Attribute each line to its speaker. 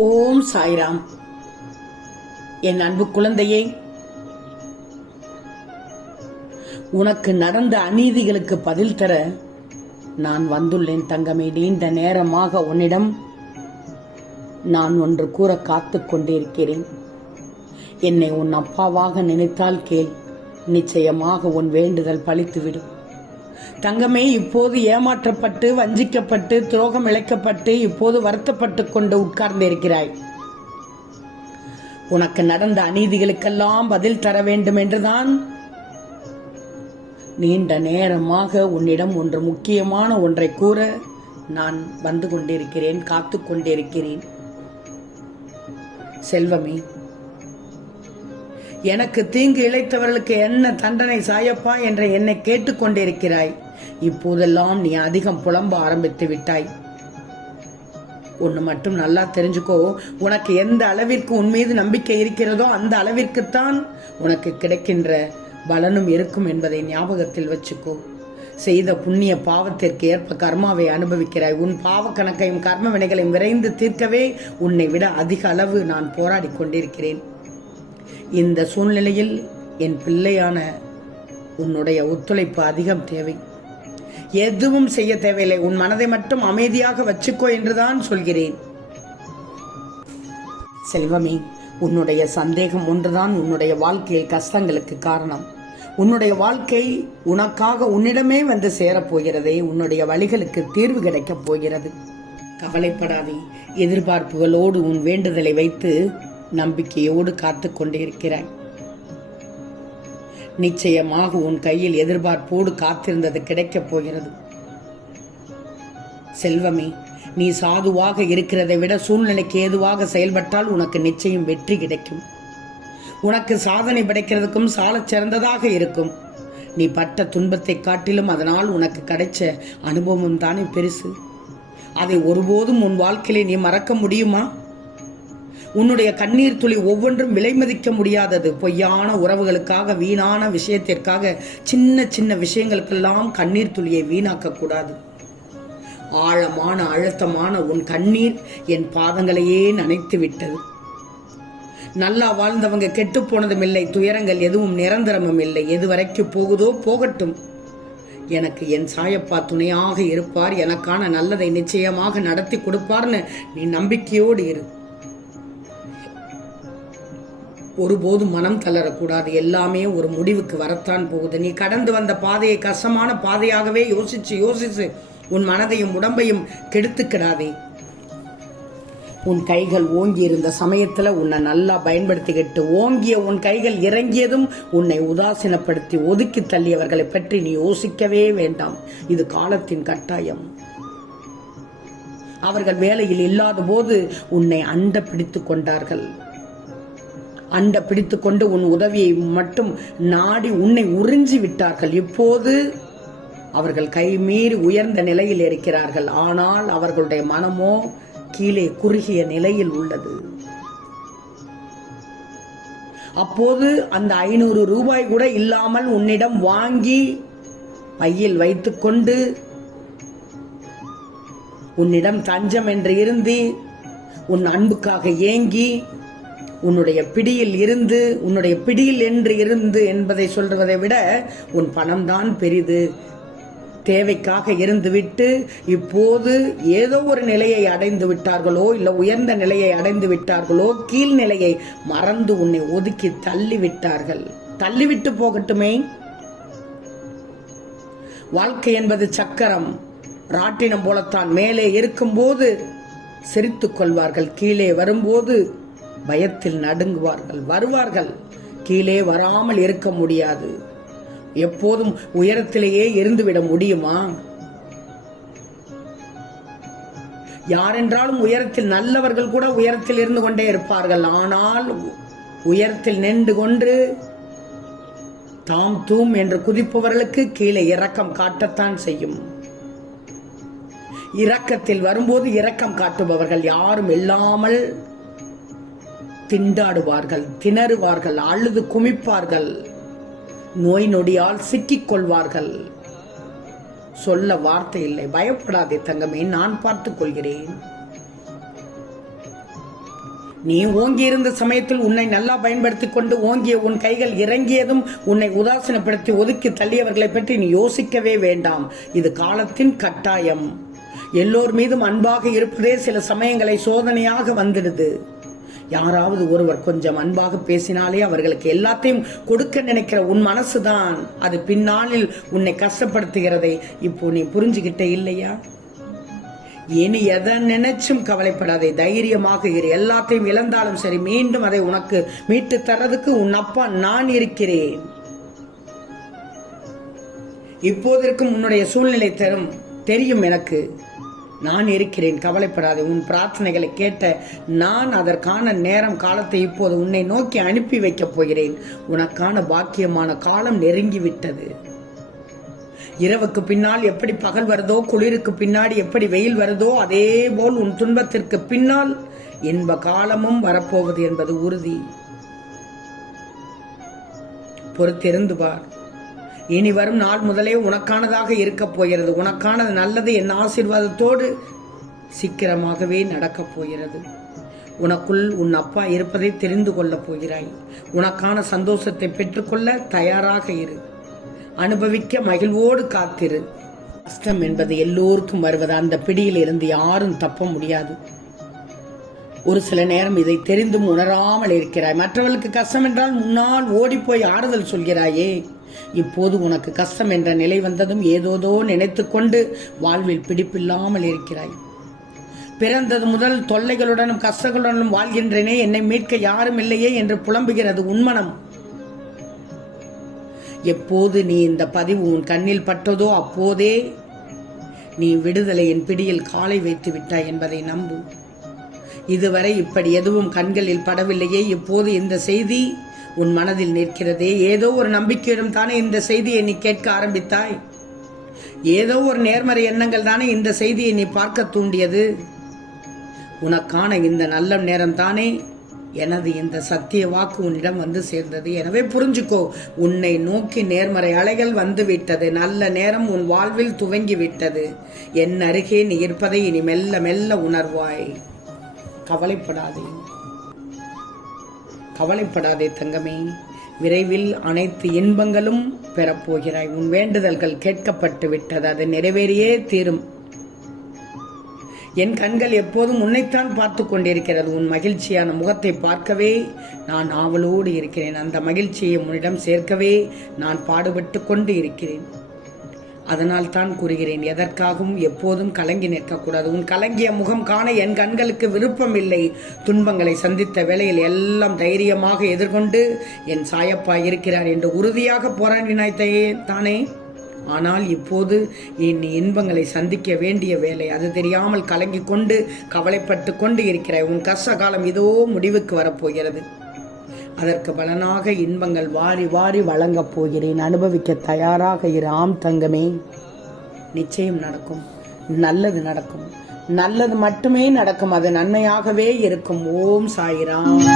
Speaker 1: ஓம் சாய்ராம். என் அன்பு குழந்தையே உனக்கு நடந்த அநீதிகளுக்கு பதில் தர நான் வந்துள்ளேன் தங்கமே. நீண்ட நேரமாக உன்னிடம் நான் ஒன்று கூற காத்து கொண்டிருக்கிறேன். என்னை உன் அப்பாவாக நினைத்தால் கேள். நிச்சயமாக உன் வேண்டுதல் பழித்துவிடும். தங்கமே இப்போது ஏமாற்றப்பட்டு வஞ்சிக்கப்பட்டு துரோகம் இழைக்கப்பட்டு இப்போது வருத்தப்பட்டு கொண்டு உட்கார்ந்திருக்கிறாய். உனக்கு நடந்த அநீதிகளுக்கெல்லாம் பதில் தர வேண்டும் என்றுதான் நீண்ட நேரமாக உன்னிடம் ஒன்று முக்கியமான ஒன்றை கூற நான் வந்து கொண்டிருக்கிறேன் காத்து கொண்டிருக்கிறேன். செல்வமே எனக்கு தீங்கு இழைத்தவர்களுக்கு என்ன தண்டனை சாயப்பா என்ற என்னை கேட்டுக்கொண்டிருக்கிறாய்? இப்போதெல்லாம் நீ அதிகம் புலம்ப ஆரம்பித்து விட்டாய். ஒன்று மட்டும் நல்லா தெரிஞ்சுக்கோ உனக்கு எந்த அளவிற்கு உன் மீது நம்பிக்கை இருக்கிறதோ அந்த அளவிற்குத்தான் உனக்கு கிடைக்கின்ற பலனும் இருக்கும் என்பதை ஞாபகத்தில் வச்சுக்கோ. செய்த புண்ணிய பாவத்திற்கு ஏற்ப கர்மாவை அனுபவிக்கிறாய். உன் பாவ கணக்கையும் கர்ம வினைகளையும் விரைந்து தீர்க்கவே உன்னை விட அதிக அளவு நான் போராடி கொண்டிருக்கிறேன். இந்த சூழ்நிலையில் என் பிள்ளையான உன்னுடைய ஒத்துழைப்பு அதிகம் தேவை. எதுவும் செய்ய தேவையில்லை. உன் மனதை மட்டும் அமைதியாக வச்சுக்கோ என்றுதான் சொல்கிறேன். செல்வமே உன்னுடைய சந்தேகம் ஒன்றுதான் உன்னுடைய வாழ்க்கையில் கஷ்டங்களுக்கு காரணம். உன்னுடைய வாழ்க்கை உனக்காக உன்னிடமே வந்து சேரப்போகிறதே உன்னுடைய வழிகளுக்கு தீர்வு கிடைக்கப் போகிறது. கவலைப்படாதே. எதிர்பார்ப்புகளோடு உன் வேண்டுதலை வைத்து நம்பிக்கையோடு காத்து கொண்டிருக்கிறாய் நிச்சயமாக உன் கையில் எதிர்பார்ப்போடு காத்திருந்தது கிடைக்கப் போகிறது. செல்வமே நீ சாதுவாக இருக்கிறதை விட சூழ்நிலைக்கு ஏதுவாக செயல்பட்டால் உனக்கு நிச்சயம் வெற்றி கிடைக்கும். உனக்கு சாதனை படைக்கிறதுக்கும் சாலச் சிறந்ததாக இருக்கும். நீ பட்ட துன்பத்தை காட்டிலும் அதனால் உனக்கு கிடைச்ச அனுபவம் தானே பெருசு. அதை ஒருபோதும் உன் வாழ்க்கையிலே நீ மறக்க முடியுமா? உன்னுடைய கண்ணீர் துளி ஒவ்வொன்றும் விலை மதிக்க முடியாதது. பொய்யான உறவுகளுக்காக வீணான விஷயத்திற்காக சின்ன சின்ன விஷயங்களுக்கெல்லாம் கண்ணீர் துளியை வீணாக்க கூடாது ஆழமான அழுத்தமான உன் கண்ணீர் என் பாதங்களையே நனைத்து விட்டது நல்லா வாழ்ந்தவங்க கெட்டு போனதும் இல்லை துயரங்கள் எதுவும் நிரந்தரமும் இல்லை. எது வரைக்கும் போகுதோ போகட்டும். எனக்கு என் சாயப்பா துணையாக இருப்பார் எனக்கான நல்லதை நிச்சயமாக நடத்தி கொடுப்பார்னு நீ நம்பிக்கையோடு இரு. ஒருபோதும் மனம் தளரக்கூடாது. எல்லாமே ஒரு முடிவுக்கு வரத்தான் போகுது. நீ கடந்து வந்த பாதையை கஷ்டமான பாதையாகவே யோசிச்சு யோசிச்சு உன் மனதையும் உடம்பையும் கெடுத்துக்கிடாதே. உன் கைகள் ஓங்கி இருந்த சமயத்துல உன்னை நல்லா பயன்படுத்திக்கிட்டு ஓங்கிய உன் கைகள் இறங்கியதும் உன்னை உதாசீனப்படுத்தி ஒதுக்கி தள்ளியவர்களை பற்றி நீ யோசிக்கவே வேண்டாம். இது காலத்தின் கட்டாயம். அவர்கள் வேலையில் இல்லாத போது உன்னை அண்ட பிடித்து கொண்டார்கள். அண்ட பிடித்துக்கொண்டு உன் உதவியை மட்டும் நாடி உன்னை உறிஞ்சி விட்டார்கள். இப்போது அவர்கள் கை மீறி உயர்ந்த நிலையில் இருக்கிறார்கள். ஆனால் அவர்களுடைய மனமோ கீழே குறுகிய நிலையில் உள்ளது. அப்போது அந்த ஐநூறு ரூபாய் கூட இல்லாமல் உன்னிடம் வாங்கி பையில் வைத்துக்கொண்டு உன்னிடம் தஞ்சம் என்று இருந்து உன் அன்புக்காக ஏங்கி உன்னுடைய பிடியில் இருந்து உன்னுடைய பிடியில் என்று இருந்து என்பதை சொல்வதை விட உன் பணம்தான் பெரிது. தேவைக்காக இருந்துவிட்டு இப்போது ஏதோ ஒரு நிலையை அடைந்து விட்டார்களோ இல்லை உயர்ந்த நிலையை அடைந்து விட்டார்களோ கீழ்நிலையை மறந்து உன்னை ஒதுக்கி தள்ளிவிட்டார்கள். தள்ளிவிட்டு போகட்டுமே. வாழ்க்கை என்பது சக்கரம். ராட்டினம் போலத்தான் மேலே இருக்கும்போது சிரித்துக் கொள்வார்கள். கீழே வரும்போது பயத்தில் நடுங்குவார்கள் வருவார்கள். கீழே வராமல் இருக்க முடியாது. எப்போதும் உயரத்திலேயே இருந்துவிட முடியுமா? யாரென்றாலும் உயரத்தில் நல்லவர்கள் கூட உயரத்தில் இருந்து கொண்டே இருப்பார்கள். ஆனால் உயரத்தில் நின்று கொண்டு தாம் தூம் என்று குதிப்பவர்களுக்கு கீழே இரக்கம் காட்டத்தான் செய்யும். இரக்கத்தில் வரும்போது இரக்கம் காட்டுபவர்கள் யாரும் இல்லாமல் திண்டாடுவார்கள் திணறுவார்கள் அழுது குமிப்பார்கள் நோய் நொடியால் சிக்கிக் கொள்வார்கள் சொல்ல வார்த்தை இல்லை. பயப்படாதே தங்கமே நான் பார்த்துக் கொள்கிறேன். நீ ஓங்கி இருந்த சமயத்தில் உன்னை நல்லா பயன்படுத்திக் கொண்டு ஓங்கிய உன் கைகள் இறங்கியதும் உன்னை உதாசீனப்படுத்தி ஒதுக்கி தள்ளியவர்களை பற்றி நீ யோசிக்கவே வேண்டாம். இது காலத்தின் கட்டாயம். எல்லோர் மீதும் அன்பாக இருப்பதே சில சமயங்களை சோதனையாக வந்துடுது. யாராவது ஒருவர் கொஞ்சம் அன்பாக பேசினாலே அவர்களுக்கு எல்லாத்தையும் கொடுக்க நினைக்கிற உன் மனசுதான். அது பின்னாளில் உன்னை கஷ்டப்படுத்துகிறதை இப்போ நீ புரிஞ்சுகிட்ட இல்லையா? இனி எதை நினைச்சும் கவலைப்படாதே தைரியமாக இரு. எல்லாத்தையும் இழந்தாலும் சரி மீண்டும் அதை உனக்கு மீட்டு தரதுக்கு உன் அப்பா நான் இருக்கிறேன். இப்போதற்கும் உன்னுடைய சூழ்நிலை தரும் தெரியும் எனக்கு. நான் இருக்கிறேன் கவலைப்படாதே. உன் பிரார்த்தனைகளை கேட்ட நான் அதற்கான நேரம் காலத்தை இப்போது உன்னை நோக்கி அனுப்பி வைக்கப் போகிறேன். உனக்கான பாக்கியமான காலம் நெருங்கிவிட்டது. இரவுக்கு பின்னால் எப்படி பகல் வருதோ குளிருக்கு பின்னாடி எப்படி வெயில் வருதோ அதே போல் உன் துன்பத்திற்கு பின்னால் இன்ப காலமும் வரப்போவது என்பது உறுதி. பொறுத்திருந்து பார். இனி வரும் நாள் முதலே உனக்கானதாக இருக்கப் போகிறது. உனக்கானது நல்லது என் ஆசீர்வாதத்தோடு சீக்கிரமாகவே நடக்கப் போகிறது. உனக்குள் உன் அப்பா இருப்பதை தெரிந்து கொள்ளப் போகிறாய். உனக்கான சந்தோஷத்தை பெற்றுக்கொள்ள தயாராக இரு. அனுபவிக்க மகிழ்வோடு காத்திரு. கஷ்டம் என்பது எல்லோருக்கும் வருவது. அந்த பிடியில் இருந்து யாரும் தப்ப முடியாது. ஒரு சில நேரம் இதை தெரிந்தும் உணராமல் இருக்கிறாய். மற்றவர்களுக்கு கஷ்டம் என்றால் முன்னால் ஓடிப்போய் ஆறுதல் சொல்கிறாயே. இப்போது உனக்கு கஷ்டம் என்ற நிலை வந்ததும் ஏதோதோ நினைத்துக்கொண்டு வாழ்வில் பிடிப்பில்லாமல் இருக்கிறாய். பிறந்தது முதல் தொல்லைகளுடனும் கஷ்டங்களுடனும் வாழ்கின்றேனே என்னை மீட்க யாரும் இல்லையே என்று புலம்புகிறது உண்மனம் எப்போது நீ இந்த பதிவு உன் கண்ணில் பட்டதோ அப்போதே நீ விடுதலையின் பிடியில் காலை வைத்து விட்டாய் என்பதை நம்பு. இதுவரை இப்படி எதுவும் கண்களில் படவில்லையே இப்போது இந்த செய்தி உன் மனதில் நிற்கிறதே. ஏதோ ஒரு நம்பிக்கையிடம் தானே இந்த செய்தியை நீ கேட்க ஆரம்பித்தாய். ஏதோ ஒரு நேர்மறை எண்ணங்கள் தானே இந்த செய்தியை நீ பார்க்க தூண்டியது. உனக்கான இந்த நல்ல நேரம் தானே எனது இந்த சத்திய வாக்கு உன்னிடம் வந்து சேர்ந்தது. எனவே புரிஞ்சுக்கோ உன்னை நோக்கி நேர்மறை அலைகள் வந்து விட்டது நல்ல நேரம் உன் வாழ்வில் துவங்கி விட்டது என் அருகே நீ இருப்பதை இனி மெல்ல மெல்ல உணர்வாய். கவலைப்படாதே. கவலைப்படாதே தங்கமே. விரைவில் அனைத்து இன்பங்களும் பெறப்போகிறாய். உன் வேண்டுதல்கள் கேட்கப்பட்டு விட்டது. அது நிறைவேறியே தீரும். என் கண்கள் எப்போதும் உன்னைத்தான் பார்த்து கொண்டிருக்கிறது. உன் மகிழ்ச்சியான முகத்தை பார்க்கவே நான் ஆவலோடு இருக்கிறேன். அந்த மகிழ்ச்சியை உன்னிடம் சேர்க்கவே நான் பாடுபட்டு கொண்டு இருக்கிறேன். அதனால் தான் கூறுகிறேன் எதற்காகவும் எப்போதும் கலங்கி நிற்கக்கூடாது. உன் கலங்கிய முகம் காண என் கண்களுக்கு விருப்பம் இல்லை துன்பங்களை சந்தித்த வேளையில் எல்லாம் தைரியமாக எதிர்கொண்டு என் சாயப்பா இருக்கிறார் என்று உறுதியாக போராடினாய் தானே? ஆனால் இப்போது என் இன்பங்களை சந்திக்க வேண்டிய வேலை அது தெரியாமல் கலங்கி கொண்டு கவலைப்பட்டு கொண்டு இருக்கிறாய். உன் கஷ்ட காலம் இதோ முடிவுக்கு வரப்போகிறது. அதற்கு பலனாக இன்பங்கள் வாரி வாரி வழங்கப் போகிறேன். அனுபவிக்க தயாராக இரு. ஆம் தங்கமே. நிச்சயம் நடக்கும். நல்லது நடக்கும். நல்லது மட்டுமே நடக்கும். அது நன்மையாகவே இருக்கும். ஓம் சாயிராம்.